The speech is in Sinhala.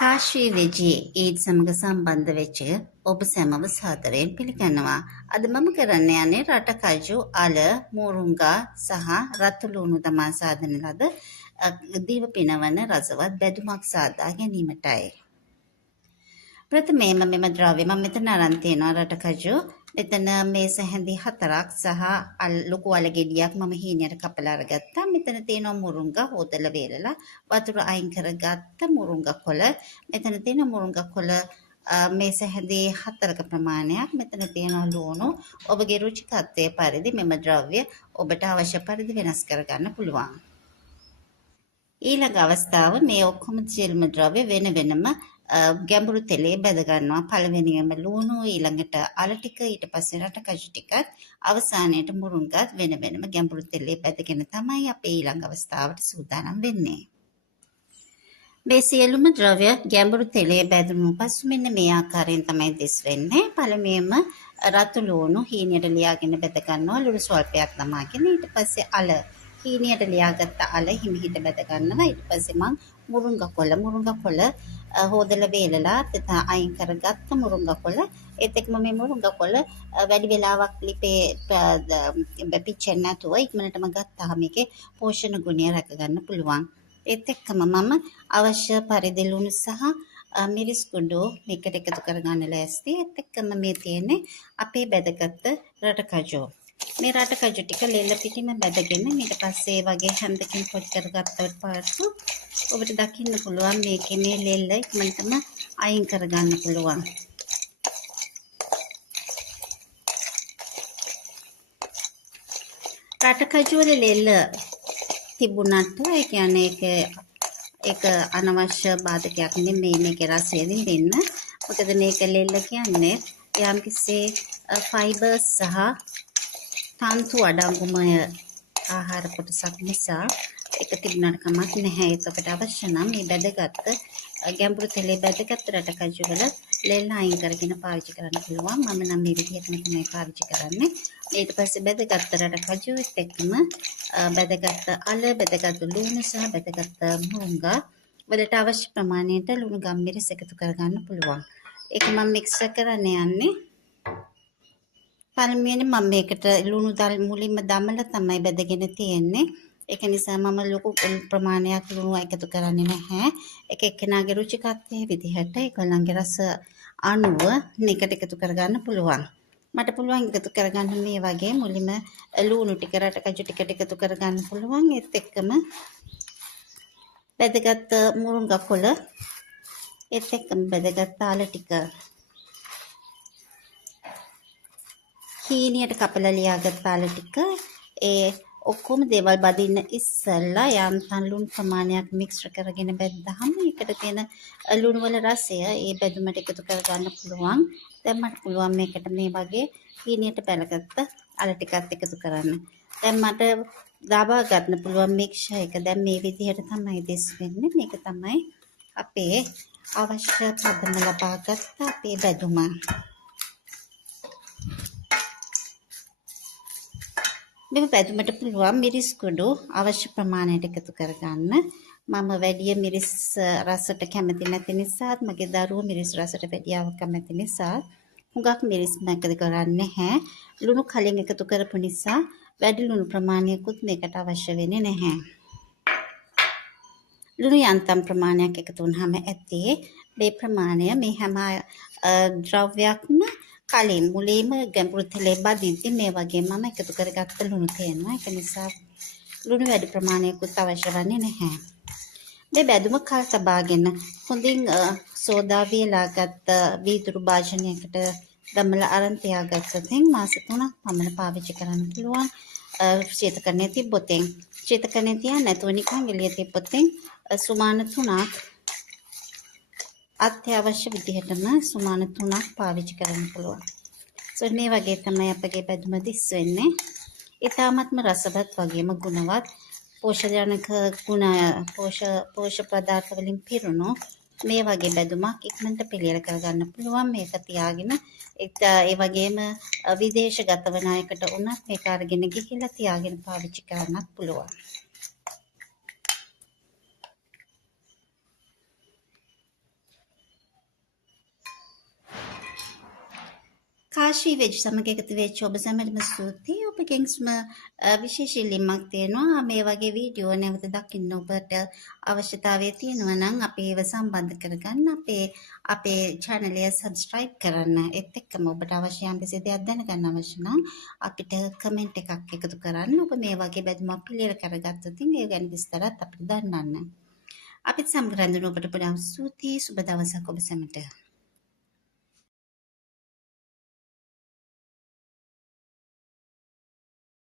කාශී විජී ඊත් සමග සම්බන්ධ වෙච්ච ඔබ සැමව සාදරයෙන් පිළිගන්නවා. අද මම කරන්න යන්නේ රට කජු, අල, මෝරුංගා සහ රතු ලුණු තමා සාදන ලද දිව පිනවන රසවත් බැදුමක් සාදා ගැනීමටයි. ප්‍රථමයෙන්ම මෙම ද්‍රව්‍ය මම මෙතන අරන් තියෙනවා රට කජු. මෙතන මේස හැඳි 4ක් සහ ලොකු අල ගෙඩියක් මම හීනයට කපලා අරගත්තා. මෙතන තියෙනවා මුරුංගා හොදලා වේලලා වතුර අයින් කරගත්ත මුරුංගා කොළ. මෙතන තියෙන මුරුංගා කොළ මේස හැඳි 4ක ප්‍රමාණයක්. මෙතන තියෙනවා ලුණු. ඔබගේ රුචිකත්වයේ පරිදි මෙම ද්‍රව්‍ය ඔබට අවශ්‍ය පරිදි වෙනස් කරගන්න පුළුවන්. ඊළඟ අවස්ථාව මේ ඔක්කොම සියලුම ද්‍රව්‍ය වෙන වෙනම ගැඹුරු තෙලේ බැද ගන්නවා. පළවෙනියම ලුණු, ඊළඟට අල ටික, ඊට පස්සේ රට කජු ටිකත්, අවසානයේට මුරුංගත් වෙන වෙනම ගැඹුරු තෙලේ බැදගෙන තමයි අපේ ඊළඟ අවස්ථාවට සූදානම් වෙන්නේ. මේ සියලුම ද්‍රව්‍ය ගැඹුරු තෙලේ බැදුණු පසු මෙන්න මේ ආකාරයෙන් තමයි දිස් වෙන්නේ. පළමුවෙන්ම රතු ලුණු හීනයට ලියාගෙන බැද ගන්නවා. ලුණු ස්වල්පයක් දමාගෙන ඊට පස්සේ අල හීනයට ලියාගත්ත අල හිමිහිට බැද ගන්නවා. ඊට පස්සේ මම මුරුංගා කොළ හොදලා වේලලා අයින් කරගත්ත මුරුංගා කොළ ඒත් එක්කම මේ මුරුංගා කොළ වැඩි වෙලාවක් ලිපේ පිච්චෙන්නේ නැතුව ඉක්මනටම ගත්තාම මේකේ පෝෂණ ගුණය රැක ගන්න පුළුවන්. ඒත් එක්කම මම අවශ්‍ය පරිදි ලුණු සහ මිරිස් කුඩු මේකට එකතු කරගන්න ලෑස්ති. ඒත් එක්කම මේ තියෙන්නේ අපේ බැදගත්ත රට කජු. මේ රට කජු ටික ලෙල්ල පිටින්ම බැදගෙන ඊට පස්සේ වගේ හැන්දකින් පොඩි කරගත්තට පස්සෙ ඔබට දකින්න පුළුවන් මේකේ මේ ලෙල්ල ඉක්මනටම අයින් කරගන්න පුළුවන්. රට කජු වල ලෙල්ල තිබුණාට ඒ කියන්නේ ඒක අනවශ්‍ය බාධකයක් නෙමෙයි මේකේ රසය විඳින්න. මොකද මේක ලෙල්ල කියන්නේ යම්කිසි ෆයිබර්ස් සහ තන්තු අඩංගුමය ආහාර කොටසක් නිසා ඒක තිබුණාට කමක් නැහැ. ඒකට අවශ්‍ය නම් මේ බැදගත් ගැඹුරු තෙලේ බැදගත් රට කජු වල ලෙල්ල අයින් කරගෙන පාවිච්චි කරන්න පුළුවන්. මම නම් මේ විදිහටම තමයි පාවිච්චි කරන්නේ. ඊට පස්සේ බැදගත් රට කජු එක්කම බැදගත් අල, බැදගත් ලුණු සහ බැදගත් මුරුංගා වලට අවශ්‍ය ප්‍රමාණයට ලුණු ගම්මිරිස් එකතු කරගන්න පුළුවන්. ඒක මම මික්ස් කරන්න යන්නේ. පළමුවෙන් මම මේකට ලුණු මුලින්ම දමලා තමයි බැදගෙන තියෙන්නේ. ඒක නිසා මම ලොකු ප්‍රමාණයක් ලුණු එකතු කරන්නේ නැහැ. එක එක්කෙනාගේ රුචිකත්වයේ විදිහට ඒගොල්ලන්ගේ රස අනුව මේකට එකතු කරගන්න පුළුවන්. මට පුළුවන් එකතු කරගන්න මේ වගේ මුලින්ම ලුණු ටික රට කජු ටිකට එකතු කරගන්න පුළුවන්. ඒත් එක්කම බැදගත් මුරුංගා කොළ, ඒත් එක්කම බැදගත් ආල ටික හීනියට කපලා ලියාගත්ත ආල ටික ඒ ඔක්කොම දේවල් බදින්න ඉස්සෙල්ලා යම්තන් ලුණු ප්‍රමාණයක් මික්ස් කරගෙන බැද්දාම ඒකට තියෙන ලුණු වල රසය ඒ බැදුමට එකතු කරගන්න පුළුවන්. දැන් මට පුළුවන් මේකට මේ වගේ හීනියට පැලගත්ත අල ටිකත් එකතු කරන්න. දැන් මට දාබා ගන්න පුළුවන් මික්ෂර් එක දැන් මේ විදිහට තමයි දිස් වෙන්නේ. මේක තමයි අපේ අවශ්‍ය පදම ලබාගත් අපේ බැදුම. මේ බැදුමට පුළුවන් මිරිස් කුඩු අවශ්‍ය ප්‍රමාණයට එකතු කරගන්න. මම වැඩි මිරිස් රසට කැමති නැති නිසා මගේ දරුවෝ මිරිස් රසට වැඩි කැමති නිසා හුඟක් මිරිස් මැකද කරන්නේ නැහැ. ලුණු කලින් එකතු කරපු නිසා වැඩි ලුණු ප්‍රමාණයකුත් මේකට අවශ්‍ය වෙන්නේ නැහැ. ලුණු යන්තම් ප්‍රමාණයක් එකතු වුනහම ඇති මේ ප්‍රමාණය මේ හැම ද්‍රව්‍යයක්ම කලින් මුලින්ම ගැඹුරු තෙලේ බදිද්දි මේ වගේ මම එකතු කරගත්ත ලුණු තියෙනවා. ඒක නිසා ලුණු වැඩි ප්‍රමාණයකුත් අවශ්‍ය වන්නේ නැහැ. මේ බැදුම කල් තබාගෙන හොඳින් සෝදා වියලාගත්ත වීදුරු භාජනයකට දමලා අරන් තියාගත්තොත් මාස 3ක් පමණ පාවිච්චි කරන්න පුළුවන්. ශීතකරණයේ තිබ්බොතින් ශීතකරණයේ තියන්න නැතුව නිකන් එළිය තිබ්බොතින් සුමාන 3ක් අත්‍යවශ්‍ය විදිහටම සුමාන 3ක් පාවිච්චි කරන්න පුළුවන්. මේ වගේ තමයි අපගේ බැදුම දිස් වෙන්නේ. ඊටාත්ම රසවත් වගේම ගුණවත් පෝෂජනක ගුණ පෝෂ පදාර්ථ වලින් පිරුණු මේ වගේ බැදුමක් ඉක්මනට පිළියෙල කරගන්න පුළුවන්. මේක තියාගෙන ඒ වගේම විදේශගත වන අයකට උනත් මේක අරගෙන ගිහිල්ලා තියාගෙන පාවිච්චි කරන්නත් පුළුවන්. කාශී වෙජ් සමග එකතු වෙච්ච ඔබ සැමටම ස්තුතියි. ඔබගෙන් විශේෂ ඉල්ලීමක් තියෙනවා. මේ වගේ වීඩියෝ නැවත දකින්න ඔබට අවශ්‍යතාවය තියෙනවා නම් අපේ ඒව සම්බන්ධ කරගන්න අපේ channel එක subscribe කරන්න. ඒත් එක්කම ඔබට අවශ්‍ය යම්කිසි දෙයක් දැනගන්න අවශ්‍ය නම් අපිට comment එකක් එකතු කරන්න. ඔබ මේ වගේ බැඳුමක් පිළියෙල කරගත්තොත් ඒ ගැන විස්තරත් අපිට දන්නන්න. අපිත් සමග රැඳුණු ඔබට පුරාම ස්තුතියි. සුබ දවසක් ඔබ සැමට.